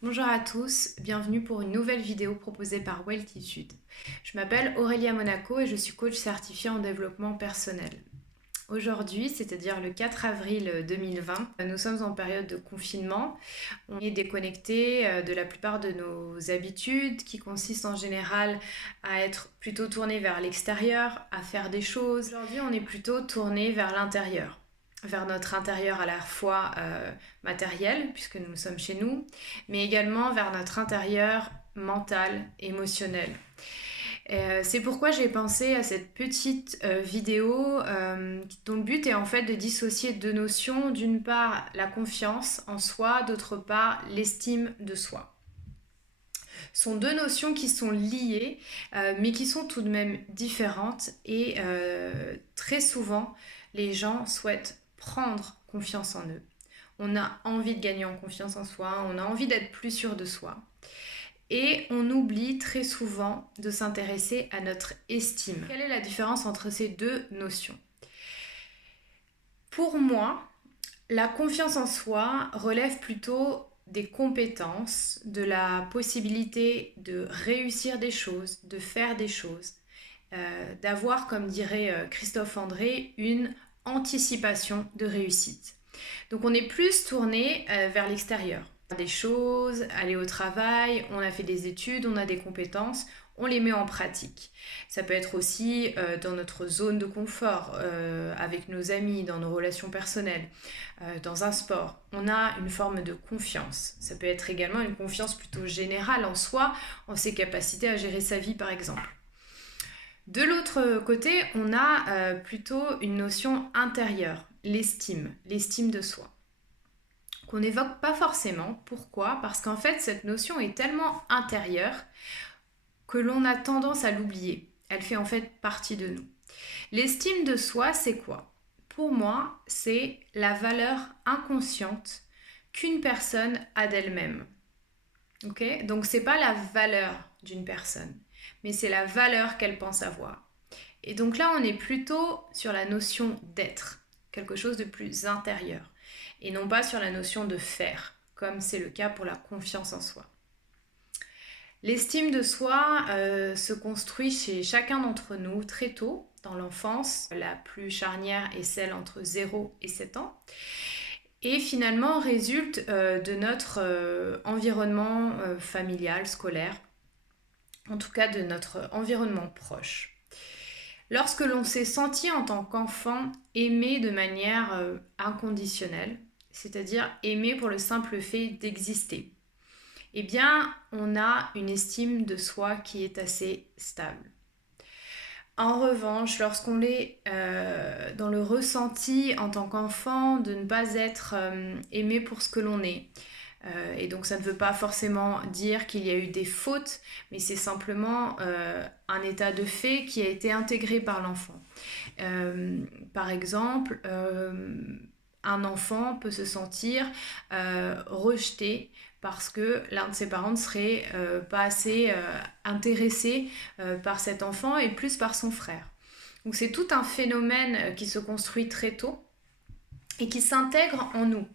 Bonjour à tous, bienvenue pour une nouvelle vidéo proposée par Weltitude. Je m'appelle Aurélia Monaco et je suis coach certifiée en développement personnel. Aujourd'hui, c'est-à-dire le 4 avril 2020, nous sommes en période de confinement. On est déconnecté de la plupart de nos habitudes qui consistent en général à être plutôt tourné vers l'extérieur, à faire des choses. Aujourd'hui, on est plutôt tourné vers l'intérieur, vers notre intérieur à la fois matériel, puisque nous sommes chez nous, mais également vers notre intérieur mental, émotionnel. C'est pourquoi j'ai pensé à cette petite vidéo dont le but est en fait de dissocier deux notions. D'une part, la confiance en soi, d'autre part, l'estime de soi. Ce sont deux notions qui sont liées, mais qui sont tout de même différentes. Et très souvent, les gens souhaitent prendre confiance en eux. On a envie de gagner en confiance en soi, on a envie d'être plus sûr de soi. Et on oublie très souvent de s'intéresser à notre estime. Quelle est la différence entre ces deux notions? Pour moi, la confiance en soi relève plutôt des compétences, de la possibilité de réussir des choses, de faire des choses, d'avoir, comme dirait Christophe André, une anticipation de réussite. Donc on est plus tourné vers l'extérieur. Des choses, aller au travail, on a fait des études, on a des compétences, on les met en pratique. Ça peut être aussi dans notre zone de confort, avec nos amis, dans nos relations personnelles, dans un sport. On a une forme de confiance. Ça peut être également une confiance plutôt générale en soi, en ses capacités à gérer sa vie par exemple. De l'autre côté, on a plutôt une notion intérieure, l'estime de soi, qu'on n'évoque pas forcément. Pourquoi? Parce qu'en fait, cette notion est tellement intérieure que l'on a tendance à l'oublier. Elle fait en fait partie de nous. L'estime de soi, c'est quoi? Pour moi, c'est la valeur inconsciente qu'une personne a d'elle-même. Okay? Donc, c'est pas la valeur d'une personne, mais c'est la valeur qu'elle pense avoir. Et donc là, on est plutôt sur la notion d'être, quelque chose de plus intérieur, et non pas sur la notion de faire, comme c'est le cas pour la confiance en soi. L'estime de soi se construit chez chacun d'entre nous très tôt, dans l'enfance. La plus charnière est celle entre 0 et 7 ans. Et finalement résulte de notre environnement familial, scolaire, en tout cas de notre environnement proche. Lorsque l'on s'est senti en tant qu'enfant aimé de manière inconditionnelle, c'est-à-dire aimé pour le simple fait d'exister, eh bien, on a une estime de soi qui est assez stable. En revanche, lorsqu'on est dans le ressenti en tant qu'enfant de ne pas être aimé pour ce que l'on est, et donc ça ne veut pas forcément dire qu'il y a eu des fautes, mais c'est simplement un état de fait qui a été intégré par l'enfant. Par exemple, un enfant peut se sentir rejeté parce que l'un de ses parents ne serait pas assez intéressé par cet enfant et plus par son frère. Donc c'est tout un phénomène qui se construit très tôt et qui s'intègre en nous,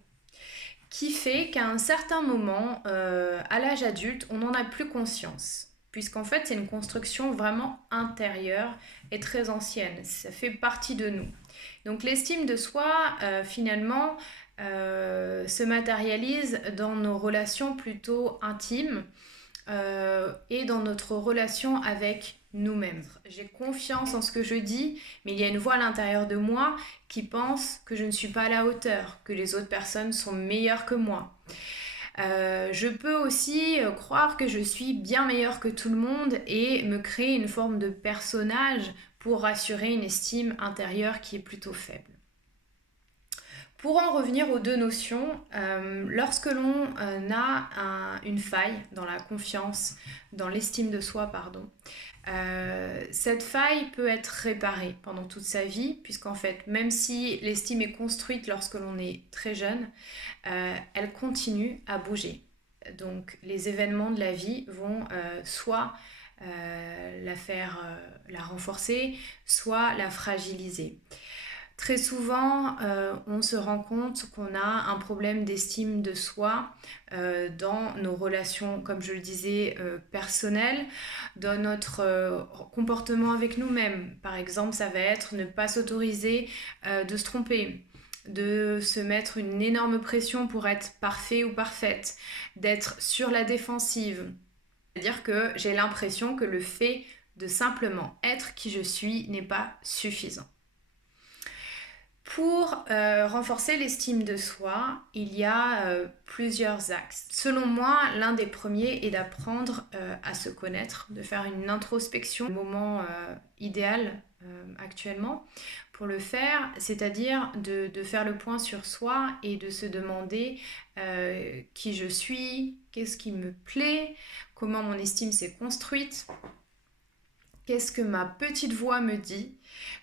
qui fait qu'à un certain moment, à l'âge adulte, on n'en a plus conscience. Puisqu'en fait, c'est une construction vraiment intérieure et très ancienne. Ça fait partie de nous. Donc l'estime de soi, finalement, se matérialise dans nos relations plutôt intimes et dans notre relation avec nous-mêmes. J'ai confiance en ce que je dis, mais il y a une voix à l'intérieur de moi qui pense que je ne suis pas à la hauteur, que les autres personnes sont meilleures que moi. Je peux aussi croire que je suis bien meilleure que tout le monde et me créer une forme de personnage pour rassurer une estime intérieure qui est plutôt faible. Pour en revenir aux deux notions, lorsque l'on a une faille dans la confiance, dans l'estime de soi, cette faille peut être réparée pendant toute sa vie, puisqu'en fait, même si l'estime est construite lorsque l'on est très jeune, elle continue à bouger. Donc les événements de la vie vont soit la renforcer, soit la fragiliser. Très souvent, on se rend compte qu'on a un problème d'estime de soi dans nos relations, comme je le disais, personnelles, dans notre comportement avec nous-mêmes. Par exemple, ça va être ne pas s'autoriser de se tromper, de se mettre une énorme pression pour être parfait ou parfaite, d'être sur la défensive. C'est-à-dire que j'ai l'impression que le fait de simplement être qui je suis n'est pas suffisant. Pour renforcer l'estime de soi, il y a plusieurs axes. Selon moi, l'un des premiers est d'apprendre à se connaître, de faire une introspection, le moment idéal actuellement pour le faire, c'est-à-dire de faire le point sur soi et de se demander qui je suis, qu'est-ce qui me plaît, comment mon estime s'est construite, qu'est-ce que ma petite voix me dit.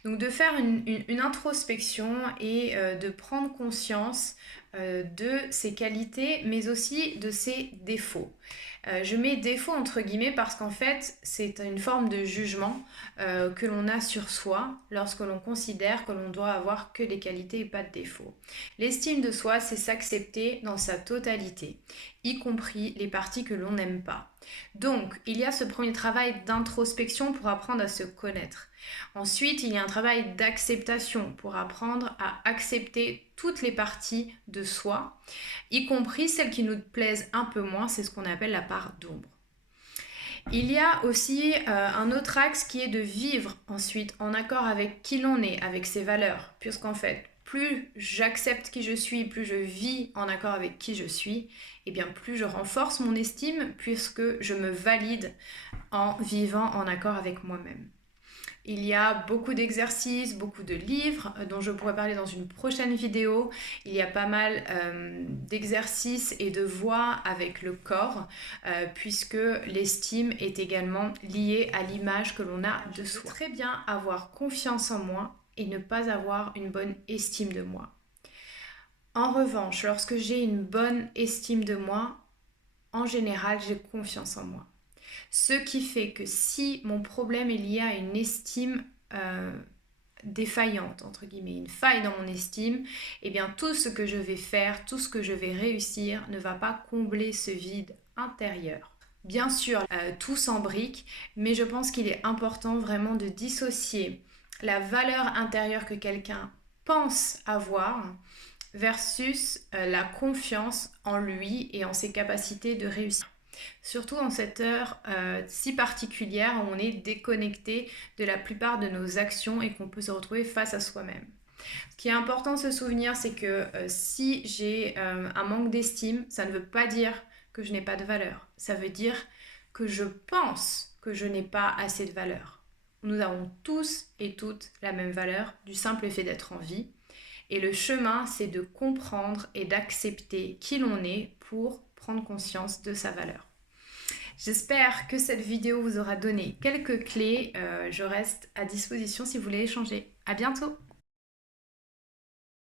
Donc de faire une introspection et de prendre conscience de ses qualités, mais aussi de ses défauts. Je mets défaut entre guillemets parce qu'en fait, c'est une forme de jugement que l'on a sur soi lorsque l'on considère que l'on doit avoir que des qualités et pas de défauts. L'estime de soi, c'est s'accepter dans sa totalité, y compris les parties que l'on n'aime pas. Donc, il y a ce premier travail d'introspection pour apprendre à se connaître. Ensuite, il y a un travail d'acceptation pour apprendre à accepter toutes les parties de soi, y compris celles qui nous plaisent un peu moins, c'est ce qu'on appelle la part d'ombre. Il y a aussi un autre axe qui est de vivre ensuite en accord avec qui l'on est, avec ses valeurs, puisqu'en fait, plus j'accepte qui je suis, plus je vis en accord avec qui je suis, et bien plus je renforce mon estime puisque je me valide en vivant en accord avec moi-même. Il y a beaucoup d'exercices, beaucoup de livres dont je pourrais parler dans une prochaine vidéo. Il y a pas mal d'exercices et de voix avec le corps puisque l'estime est également liée à l'image que l'on a de soi. Je peux très bien avoir confiance en moi et ne pas avoir une bonne estime de moi. En revanche, lorsque j'ai une bonne estime de moi, en général, j'ai confiance en moi. Ce qui fait que si mon problème est lié à une estime défaillante, entre guillemets, une faille dans mon estime, eh bien tout ce que je vais faire, tout ce que je vais réussir ne va pas combler ce vide intérieur. Bien sûr, tout s'embrique, mais je pense qu'il est important vraiment de dissocier la valeur intérieure que quelqu'un pense avoir versus la confiance en lui et en ses capacités de réussir. Surtout en cette heure si particulière où on est déconnecté de la plupart de nos actions et qu'on peut se retrouver face à soi-même. Ce qui est important de se souvenir, c'est que si j'ai un manque d'estime, ça ne veut pas dire que je n'ai pas de valeur. Ça veut dire que je pense que je n'ai pas assez de valeur. Nous avons tous et toutes la même valeur du simple fait d'être en vie. Et le chemin, c'est de comprendre et d'accepter qui l'on est pour prendre conscience de sa valeur. J'espère que cette vidéo vous aura donné quelques clés. Je reste à disposition si vous voulez échanger. À bientôt!